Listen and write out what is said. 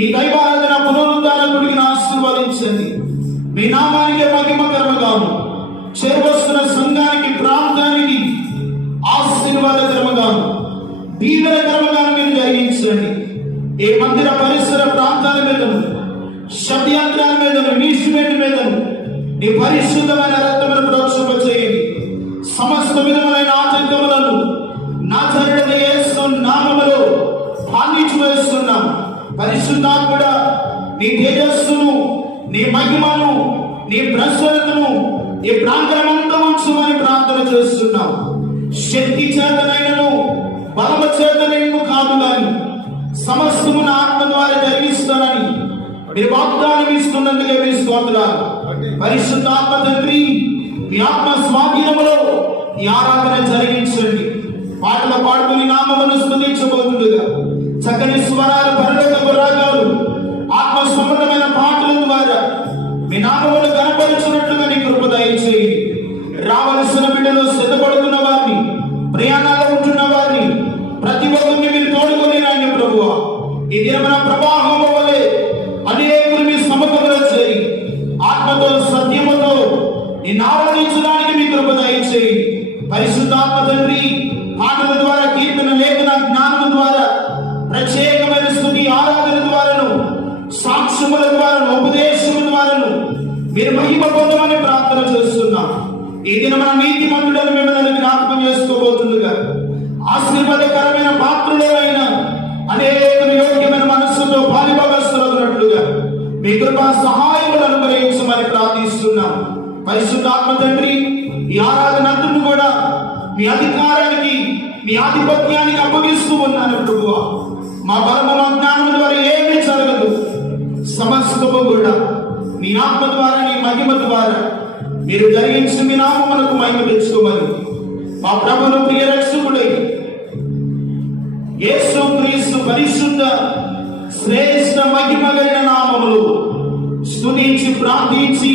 ఈ దైవారాధన పునరుద్ధారకుడికి ఆశీర్వదించండి. మీ నామానికి మహిమకరముగాను, చేరువస్తున్న సంఘానికి ప్రాంతానికి ఆశీర్వాదకరముగాను, దీవెనకరముగాను మీరు జరిగించండి. ఏ మందిర పరిసర ప్రాంతాల మీదను, శబ్దయంత్రాల మీదను, ఇన్స్ట్రుమెంట్ మీదను నీ పరిశుద్ధమైన రక్తమును ప్రోక్షింపచేయండి. సమస్త విధములైన ఆటంకములను నజరేయుడైన యేసు నామములో ఖండించి వేస్తున్నాం. పరిశుద్ధాత్ముడా, నీ తేజస్సును, నీ మహిమను, నీ ప్రసన్నతను ఈ ప్రాంగణమంతా ఉంచమని ప్రార్థన చేస్తున్నాం. శక్తి చేతనైనను బలము చేతనైనను కాదు కానీ సమస్తమున ఆత్మ ద్వారా జరిగిస్తానని మీరు వాగ్దానం ఇస్తున్నందుకే మీ స్తోత్రాలు. పరిశుద్ధాత్మ తండ్రి, మీ ఆత్మ స్వాధీనములో ఈ ఆరాధన జరిగించండి. పాటలు పాడుకుని నామమును స్తుతించబోతుండగా చక్కని స్వరాలు, పరలోకపు రాగాలు, ఆత్మ సంబంధమైన పాటల ద్వారా మీ నామమును కనపరుచున్నట్లుగా నీ కృప దయచేయండి. రావలసిన బిడ్డలో సిద్ధపడుతున్న వారిని, ప్రయాణాల్లో ఉంటున్న వారిని ప్రతి ఒక్కరిని మీరు తోడుకొని రాండి ప్రభువా. ఈ దినమున ప్రవాహం వలె అనేకులు మీ సముఖంలో చేరి ఆత్మతో సత్యముతో నిన్ను ఆరాధించడానికి మీ కృప దయచేయండి. పరిశుద్ధాత్మ తండ్రి, పాటల ద్వారా, కీర్తన, లేఖన, జ్ఞానం ద్వారా, ప్రత్యేకమైన స్తుతి ఆరాధన ద్వారాను, సాక్ష్యముల ద్వారాను, ఉపదేశముల ద్వారాను మీరు మహిమ పొందమని ప్రార్థన చేస్తున్నాం. ఈ దినమున నీతిమంతుడని మిమ్మల్ని జ్ఞాపకం చేసుకోబోతుండగా ఆశీర్వాదకరమైన పాత్రులైన అనేకులు యోగ్యమైన మనస్సుతో పాలిభాగస్తులవుతున్నట్లుగా మీ కృపా సహాయములు అనుగ్రహించమని ప్రార్థిస్తున్నాం. పరిశుద్ధాత్మ తండ్రి, ఈ ఆరాధన అంతను కూడా మీ అధికారానికి, మీ ఆధిపత్యానికి అప్పగిస్తూ ఉన్నాను ప్రభువా. మా బలము, మా జ్ఞానం ద్వారా ఏమీ జరగదు. సమస్తము కూడా మీ ఆత్మ ద్వారా, నీ మహిమ ద్వారా మీరు జరిగించి మీ నామమునకు మహిమ తెచ్చుకోమని మా ప్రభువును ప్రియ రక్షకుడై యేసు క్రీస్తు పరిశుద్ధ శ్రేష్ఠ మహిమ కలిగిన నామములు స్తుతించి ప్రార్థించి